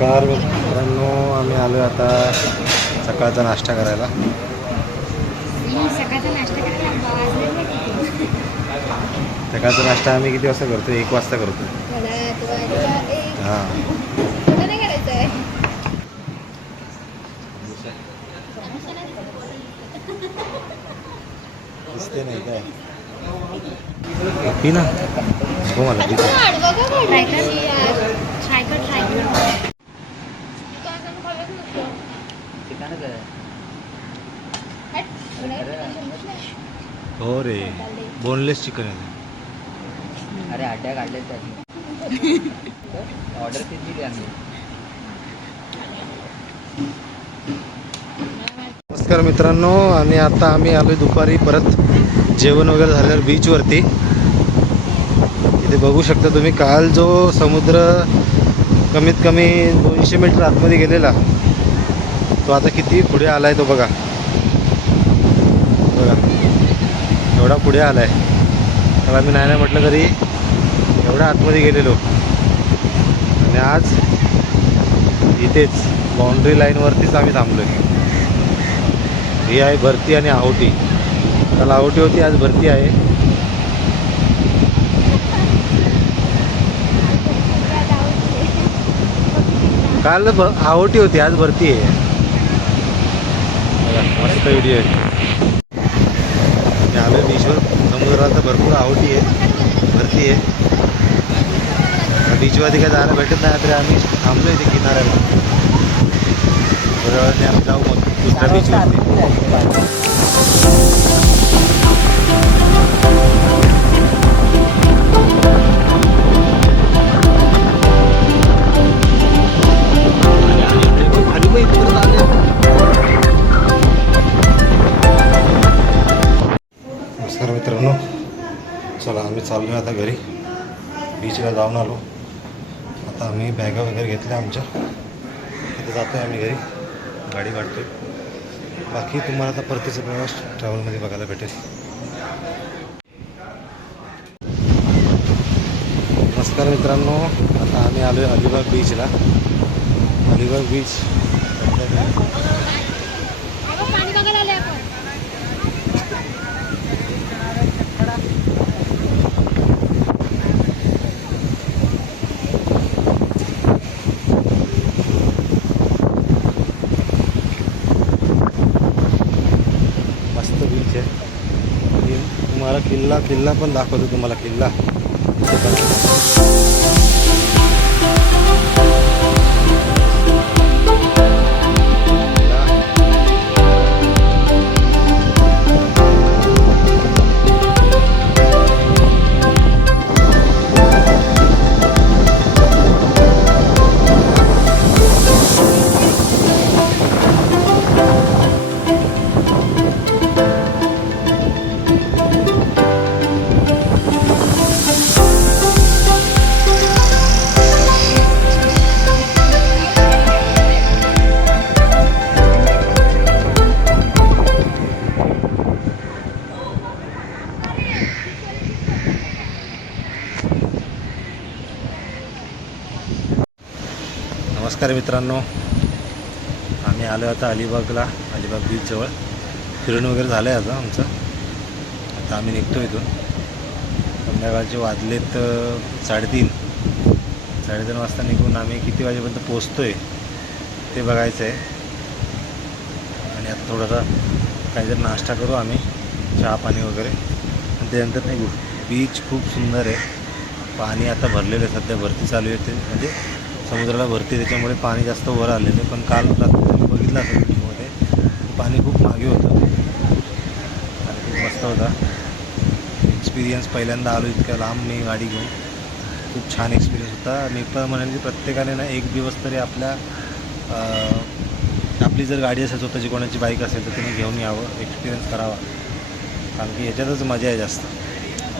नमस्कार मित्रांनो, आम्ही आलो आता सकाळचा नाश्ता करायला. सकाळचा नाश्ता आम्ही किती वाजता करतो? 1 वाजता करतो. हां, दिसते नाही काय पी ना हो मला हो रे, बोनलेस चिकन आहे. अरे हड्ड्या काढले त्याची ऑर्डर तीच दिली आम्ही. नमस्कार मित्रांनो, आणि आता आम्ही आलो दुपारी परत जेवण वगैरे झाल्यावर बीचवरती. इथे बघू शकता तुम्ही, काल जो समुद्र कमीत कमी 200 मीटर आतमध्ये गेलेला, तो आता किती पुढे आला आहे तो बघा. बघा एवढा पुढे आला आहे. त्याला मी नाही म्हटलं तरी एवढा आतमध्ये गेलेलो. आणि आज इथेच बाउंड्री लाईनवरतीच आम्ही थांबलो आहे. ही आहे भरती आणि आहोटी. काल आहोटी होती, आज भरती आहे. काल आहोटी होती, आज भरती आहे. मस्त व्हिडिओ आहे. मी आलो बीचवर. समुद्राला भरपूर आहोटी आहे, भरती आहे. बीचवरती काय जायला भेटत नाही, तरी आम्ही थांबलो इथे किनाऱ्याला. थोड्या वेळाने आम्ही जाऊ मग दुसऱ्या बीचवरती. नमस्कार मित्रांनो, चला आम्ही चाललो आहे आता घरी. बीचला जाऊन आलो. आता आम्ही बॅगा वगैरे घेतल्या आमच्या. आता जातो आहे आम्ही घरी, गाडी काढतो आहे. बाकी तुम्हाला आता परतीचा प्रवास ट्रॅव्हलमध्ये बघायला भेटेल. नमस्कार मित्रांनो, आता आम्ही आलो आहे अलिबाग बीचला. अलिबाग बीच तुम्हाला किल्ला पण दाखवतो. तुम्हाला किल्ला नमस्कार मित्रांनो, आम्ही आलो आता अलिबागला. अलिबाग बीचजवळ फिरून वगैरे झालं आहे आता आमचं. आता आम्ही निघतो इथून. संध्याकाळचे वाजलेत 3:30 वाजता निघून आम्ही किती वाजेपर्यंत पोचतो आहे ते बघायचं आहे. आणि आता थोडासा काहीतरी नाश्ता करू आम्ही, चहा पाणी वगैरे, आणि त्यानंतर निघू. बीच खूप सुंदर आहे. पाणी आता भरलेलं आहे, सध्या भरती चालू आहे. ते म्हणजे समुद्राला भरती, त्याच्यामुळे पाणी जास्त वर आलेलं आहे. पण काल रात्री बघितलं असेल व्हिडिओमध्ये, पाणी खूप मागे होतं आणि खूप मस्त होता एक्सपिरियन्स. पहिल्यांदा आलो इतक्या लांब मी गाडी घेऊन. खूप छान एक्सपिरियन्स होता. मी पण म्हणेन की प्रत्येकाने ना 1 दिवस तरी आपली जर गाडी असेल, स्वतःची कोणाची बाईक असेल, तर तुम्ही घेऊन यावं, एक्सपिरियन्स करावा. कारण की याच्यातच मजा आहे जास्त.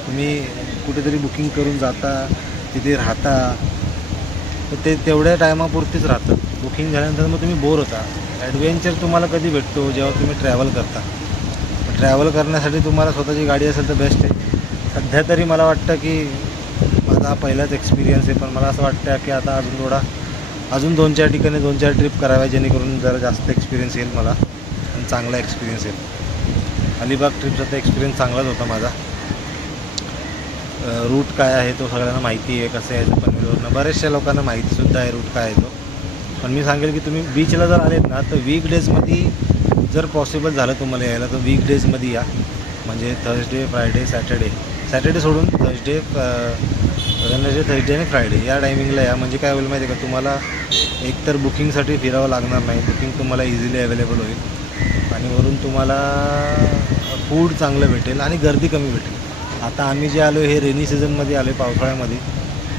तुम्ही कुठेतरी बुकिंग करून जाता, तिथे राहता, तर ते तेवढ्या टायमापुरतीच राहतं. बुकिंग झाल्यानंतर मग तुम्ही बोर होता. ॲडव्हेंचर तुम्हाला कधी भेटतो? जेव्हा तुम्ही ट्रॅव्हल करता. ट्रॅव्हल करण्यासाठी तुम्हाला स्वतःची गाडी असेल तर बेस्ट आहे. सध्या तरी मला वाटतं की माझा हा पहिलाच एक्सपिरियन्स आहे, पण मला असं वाटतं की आता अजून थोडा अजून 2-4 ठिकाणी 2-4 ट्रिप कराव्या, जेणेकरून जरा जास्त एक्सपिरियन्स येईल मला आणि चांगला एक्सपिरियन्स येईल. अलिबाग ट्रिपचा तर एक्सपिरियन्स चांगलाच होता माझा. रूट काय आहे तो सगळ्यांना माहिती आहे, कसं यायचं पनवेलवरनं. बऱ्याचशा लोकांना माहितीसुद्धा आहे रूट काय आहे तो. पण मी सांगेल की तुम्ही बीचला जर आलेत ना, तर वीकडेजमध्ये जर पॉसिबल झालं तुम्हाला यायला, तर वीकडेजमध्ये या. म्हणजे थर्सडे, फ्रायडे, सॅटर्डे सोडून थर्सडे, वेडनेसडे, थर्सडे आणि फ्रायडे या टायमिंगला या. म्हणजे काय होईल माहिती आहे का, तुम्हाला एकतर बुकिंगसाठी फिरावं लागणार नाही, बुकिंग तुम्हाला इझिली अवेलेबल होईल आणि वरून तुम्हाला फूड चांगलं भेटेल आणि गर्दी कमी भेटेल. आता आम्ही जे आलो हे रेनी सीझनमध्ये आलो आहे, पावसाळ्यामध्ये,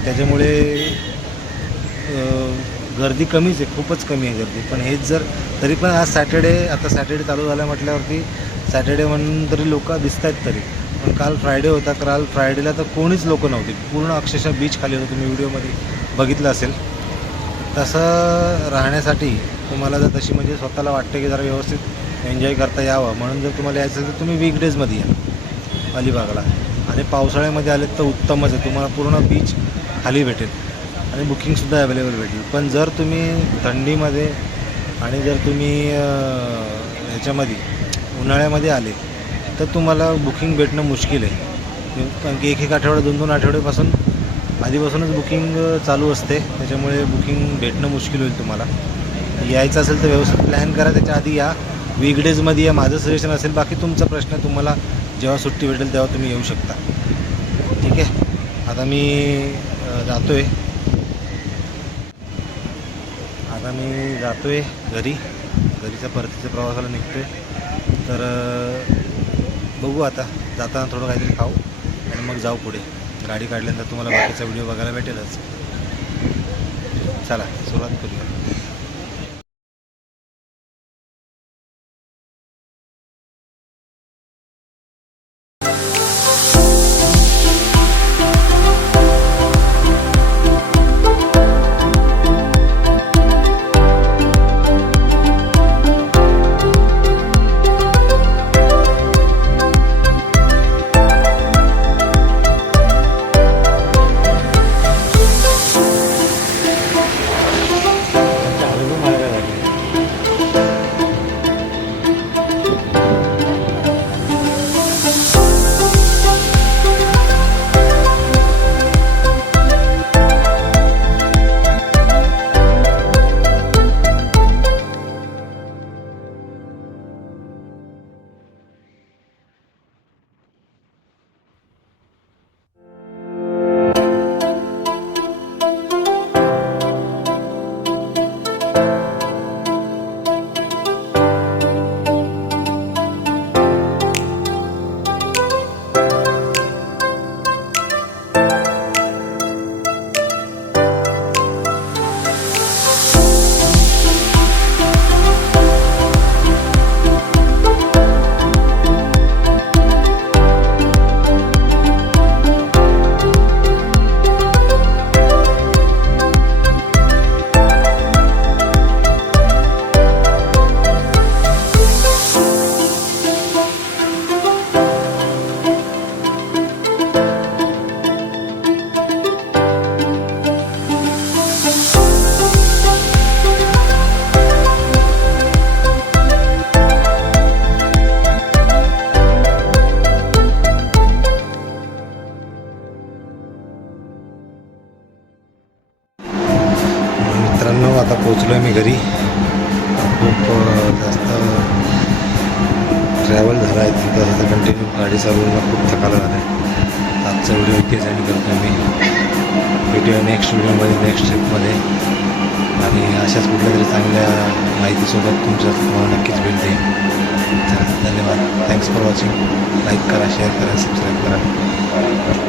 त्याच्यामुळे गर्दी कमीच आहे, खूपच कमी आहे गर्दी. पण हेच जर तरी पण आज आता सॅटर्डे चालू झाला म्हटल्यावरती सॅटर्डे म्हणून तरी लोक दिसत आहेत तरी. पण काल फ्रायडे होता, काल फ्रायडेला तर कोणीच लोक नव्हती, पूर्ण अक्षरशः बीच खाली होतं. तुम्ही व्हिडिओमध्ये बघितलं असेल. तसं राहण्यासाठी तुम्हाला जर तशी म्हणजे स्वतःला वाटतं की जरा व्यवस्थित एन्जॉय करता यावं, म्हणून जर तुम्हाला यायचं तर तुम्ही वीकडेजमध्ये या अलिबागला. आणि पावसाळ्यामध्ये आलेत तर उत्तमच आहे, तुम्हाला पूर्ण बीच खाली भेटेल आणि बुकिंगसुद्धा अवेलेबल भेटेल. पण जर तुम्ही थंडीमध्ये आणि जर तुम्ही ह्याच्यामध्ये उन्हाळ्यामध्ये आले तर तुम्हाला बुकिंग भेटणं मुश्किल आहे. कारण की एक आठवडा 2-2 आठवड्यापासून आधीपासूनच बुकिंग चालू असते, त्याच्यामुळे बुकिंग भेटणं मुश्किल होईल. तुम्हाला यायचं असेल तर व्यवस्थित प्लॅन करा, त्याच्या आधी या. वीकडेजमध्ये या, माझं सजेशन असेल. बाकी तुमचा प्रश्न, तुम्हाला जेव्हा सुट्टी भेटेल तेव्हा तुम्ही येऊ शकता. ठीक आहे. आता मी जातो आहे घरीचा परतीच्या प्रवासाला निघतो आहे. तर बघू आता जाताना थोडं काहीतरी खाऊ आणि मग जाऊ पुढे. गाडी काढल्यानंतर तुम्हाला बाकीचा व्हिडिओ बघायला भेटेलच. चला सुरुवात करूया. आता पोचलो आहे मी घरी. खूप जास्त ट्रॅव्हल झाला आहे, तिथं कंटिन्यू गाडी चालवून खूप थकायला झाला आहे. आजचा व्हिडिओ इथेच एंड करतो मी. भेटूया नेक्स्ट व्हिडिओमध्ये, नेक्स्ट ट्रिपमध्ये. आणि अशाच कुठल्या तरी चांगल्या माहितीसोबत तुमच्या तुम्हाला नक्कीच भेट देईन. धन्यवाद. Thanks for watching. लाईक करा, शेअर करा, सबस्क्राईब करा.